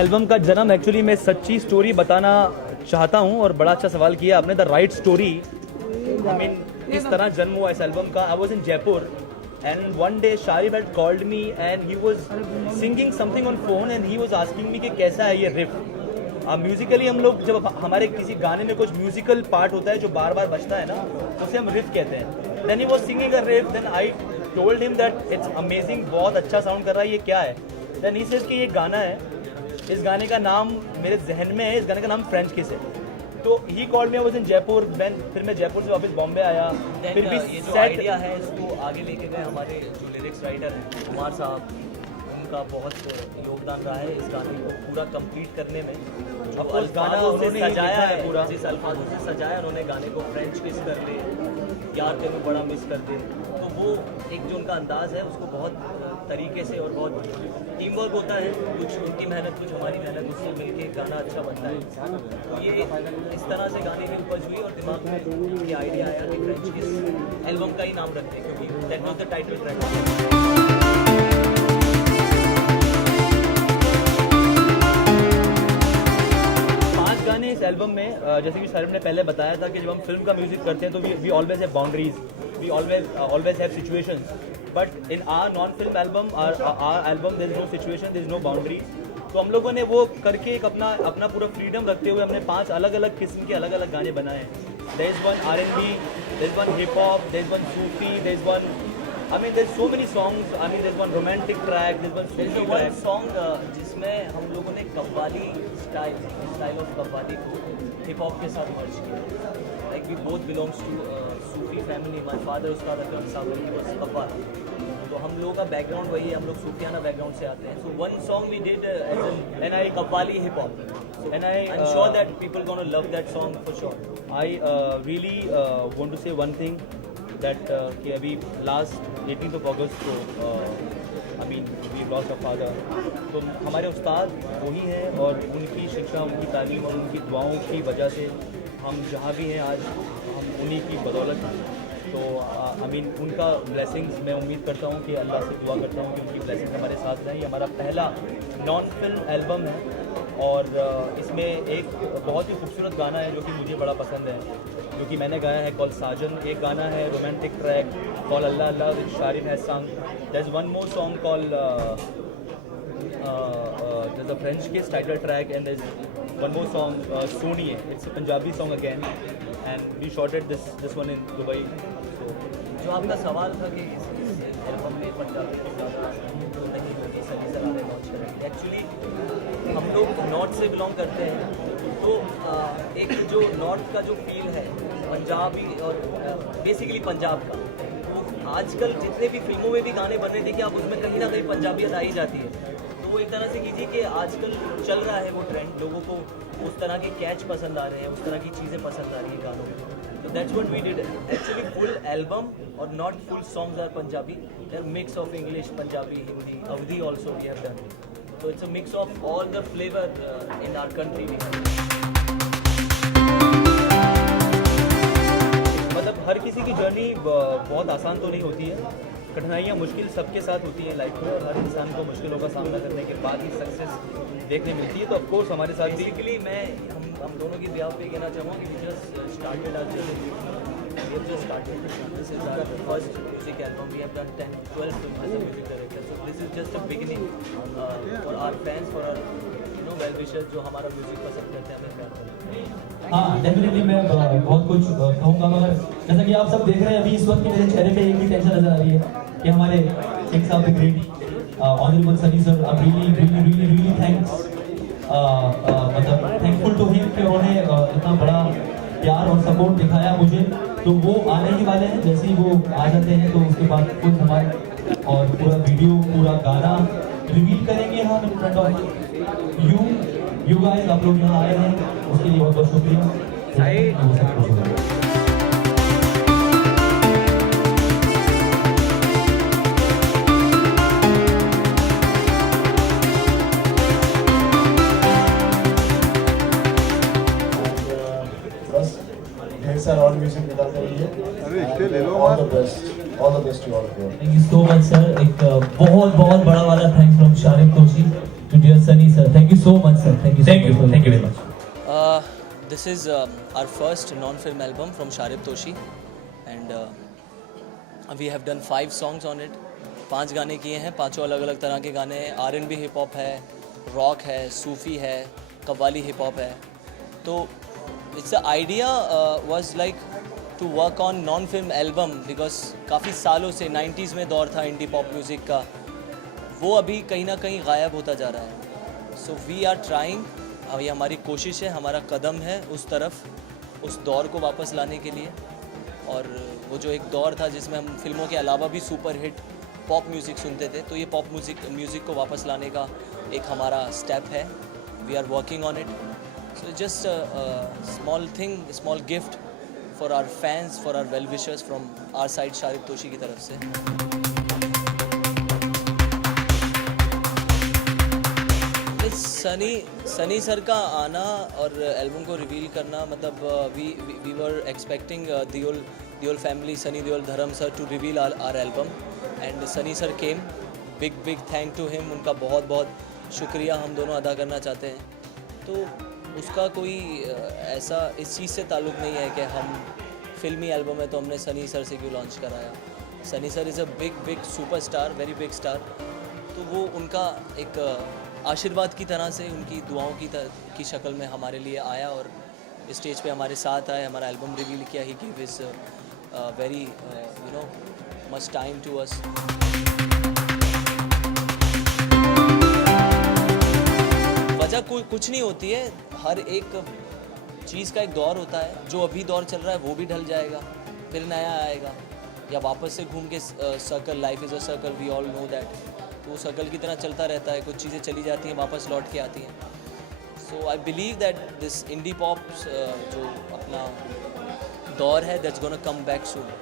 Album का जन्म actually मैं सच्ची स्टोरी बताना चाहता हूँ और बड़ा अच्छा सवाल किया आपने। The right story, I mean इस तरह जन्म हुआ इस एल्बम का। I was in Jaipur and one day Sharif had called me and he was singing something on phone and he was asking me कि कैसा है ये riff। म्यूजिकली हम लोग जब हमारे किसी गाने में कुछ म्यूजिकल पार्ट होता है जो बार बार बजता है ना, उसे हम रिफ कहते हैं। Then he was singing a riff, then I told him that it's amazing, बहुत अच्छा साउंड कर रहा है, ये क्या है। देन ही सेज कि ये गाना है, इस गाने का नाम मेरे जहन में है, इस गाने का नाम फ्रेंच किस है। तो he called me, I was in Jaipur, फिर मैं जयपुर से वापस बॉम्बे आया। फिर भी ये जो आइडिया है इसको आगे लेके गए हमारे जो लिरिक्स राइटर हैं कुमार साहब, उनका बहुत योगदान रहा है इस गाने को पूरा कंप्लीट करने में। जो गाना उन्होंने सजाया है पूरा, जिस अल्फाजों से सजाया उन्होंने गाने को, फ्रेंच किस कर ले, यार तेरे बड़ा मिस कर दे, तो वो एक जो उनका अंदाज़ है उसको बहुत तरीके से और बहुत टीम वर्क होता है, कुछ उनकी मेहनत कुछ हमारी मेहनत, उससे मिलके गाना अच्छा बनता है। तो ये इस तरह से गाने की उपज हुई और दिमाग में ये आइडिया आया कि फ्रेंच किस एल्बम का ही नाम रखते हैं क्योंकि that was the title track. 5 गाने इस एल्बम में, जैसे कि शारिफ ने पहले बताया था कि जब हम फिल्म का म्यूजिक करते हैं तो we always have boundaries, we always have situations, but in our non film album, our album there is no situation, there is no boundary. तो हम लोगों ने वो करके एक अपना पूरा फ्रीडम रखते हुए हमने 5 अलग अलग किस्म के अलग अलग गाने बनाए हैं। There is one R&B, there is one hip hop, there is one Sufi, there is one, I mean there's so many songs, I mean there's one romantic track, there's one Sufi one track. song जिसमें हम लोगों ने qawwali style of qawwali को hip hop के साथ मर्ज किया। Like we both belongs to Sufi family, my father Ustad Akram साहब ही वाज कव्वाल, तो हम लोगों का बैकग्राउंड वही है, हम लोग सूफियाना बैकग्राउंड से आते हैं। So one song we did as an I qawwali hip hop, And I'm sure that people gonna love that song for sure. I really want to say one thing that कि अभी last 18th of August को I mean we lost our father, तो हमारे उस्ताद वही हैं और उनकी शिक्षा, उनकी तालीम और उनकी दुआओं की वजह से हम जहाँ भी हैं आज, हम उन्हीं की बदौलत हैं। तो आई मीन उनका ब्लेसिंग्स मैं उम्मीद करता हूँ कि अल्लाह से दुआ करता हूँ कि उनकी ब्लेसिंग्स हमारे साथ रहें। ये हमारा पहला नॉन फिल्म एल्बम है और इसमें एक बहुत ही खूबसूरत गाना है जो कि मुझे बड़ा पसंद है, जो कि मैंने गाया है, कॉल साजन। एक गाना है romantic track call Allah Allah which Sharif has sung. There is one more song call there's a French kiss title track and there's one more song Soniye, it's a Punjabi song again and we shot it this one in Dubai. So जो आपका सवाल था कि इस album में पंजाबी को ज़्यादा नहीं होगी, सभी सरारे लॉन्च करेंगे। एक्चुअली हम लोग नॉर्थ से बिलोंग करते हैं, तो एक जो नॉर्थ का जो फील है पंजाबी और बेसिकली पंजाब का, तो आजकल जितने भी फिल्मों में भी गाने बन रहे देखिए आप, उसमें कहीं ना कहीं पंजाबियत आ ही जाती है। तो वो एक तरह से कीजिए कि आजकल चल रहा है वो ट्रेंड, लोगों को उस तरह के कैच पसंद आ रहे हैं, उस तरह की चीज़ें पसंद आ रही हैं गानों में। तो that's what we did. Actually full album और not full songs are Punjabi, they are mix of English, Punjabi, Hindi, Awadhi also we have done. So it's a mix of all the flavor in our country we have. मतलब हर किसी की journey बहुत आसान तो नहीं होती है, कठिनाइयाँ मुश्किल सबके साथ होती हैं लाइफ में और हर इंसान को मुश्किलों का सामना करने के बाद ही सक्सेस देखने मिलती है। तो ऑफकोर्स हमारे साथ भी बेसिकली मैं हम दोनों की ब्याह पे कहना चाहूँगा कि we just started our journey. We have just started. This is our first music album. We have done 10-12 films as a music director. So this is just a beginning for our fans, for our well wishers जो हमारा music पसंद करते हैं, हमें प्यार करते हैं। हाँ डेफिनेटली मैं बहुत कुछ कहूँगा, मगर जैसा कि आप सब देख रहे हैं अभी इस वक्त मेरे चेहरे पे एक ही टेंशन नजर आ रही है कि हमारे शेख साहब the great honourable Sunny sir, अब रियली थैंक्स, मतलब थैंकफुल टू हिम कि उन्होंने इतना बड़ा प्यार और सपोर्ट दिखाया मुझे। तो वो आने ही वाले हैं, जैसे ही वो आ जाते हैं तो उसके बाद खुद हमारे और पूरा वीडियो पूरा गाना रिवील करेंगे हम in front of you guys. आप लोग यहाँ आए हैं उसके लिए बहुत बहुत शुक्रिया। और म्यूजिक निकालते रहिए। All the best to all of you. Thank you so much sir. एक बहुत बड़ा वाला thanks from Sharif Toshi to dear Sunny sir. Thank you so much, sir. Thank you so much. Thank you very much. This is our first non-film album from Sharip Toshi, and we have done 5 songs on it. 5 गाने किए हैं, 5 अलग अलग तरह के गाने हैं. R&B hip hop है, रॉक है, सूफी है, कव्वाली हिप हॉप है. तो it's the idea was like to work on non film album, because काफ़ी सालों से 90s में दौर था इंडी पॉप म्यूज़िक का, वो अभी कहीं ना कहीं गायब होता जा रहा है. सो वी आर ट्राइंग, ये हमारी कोशिश है, हमारा कदम है उस तरफ, उस दौर को वापस लाने के लिए. और वो जो एक दौर था जिसमें हम फिल्मों के अलावा भी सुपर हिट पॉप म्यूज़िक सुनते थे, तो ये पॉप म्यूज़िक को वापस लाने का एक हमारा स्टेप है. We are working on it. So just small thing, small gift for our fans, for our well wishers from our side Sharib Toshi की तरफ से. सनी सर का आना और एल्बम को रिवील करना, मतलब we were expecting Deol family, Sunny Deol, Dharam sir to reveal our album, and Sunny sir came. Big thank to him. उनका बहुत बहुत शुक्रिया हम दोनों अदा करना चाहते हैं. तो उसका कोई ऐसा इस चीज़ से ताल्लुक़ नहीं है कि हम फिल्मी एल्बम है तो हमने सनी सर से क्यों लॉन्च कराया. Sunny sir is a big super star, very big star. तो वो उनका एक आशीर्वाद की तरह से, उनकी दुआओं की शक्ल में हमारे लिए आया और स्टेज पे हमारे साथ आए, हमारा एल्बम रिवील किया. He give his very much time to us. वजह कुछ नहीं होती है, हर एक चीज़ का एक दौर होता है. जो अभी दौर चल रहा है वो भी ढल जाएगा, फिर नया आएगा, या वापस से घूम के circle. Life is a circle, we all know that. तो सर्कल की तरह चलता रहता है, कुछ चीज़ें चली जाती हैं, वापस लौट के आती हैं. So I believe that this indie pop जो अपना दौर है, that's gonna come back soon.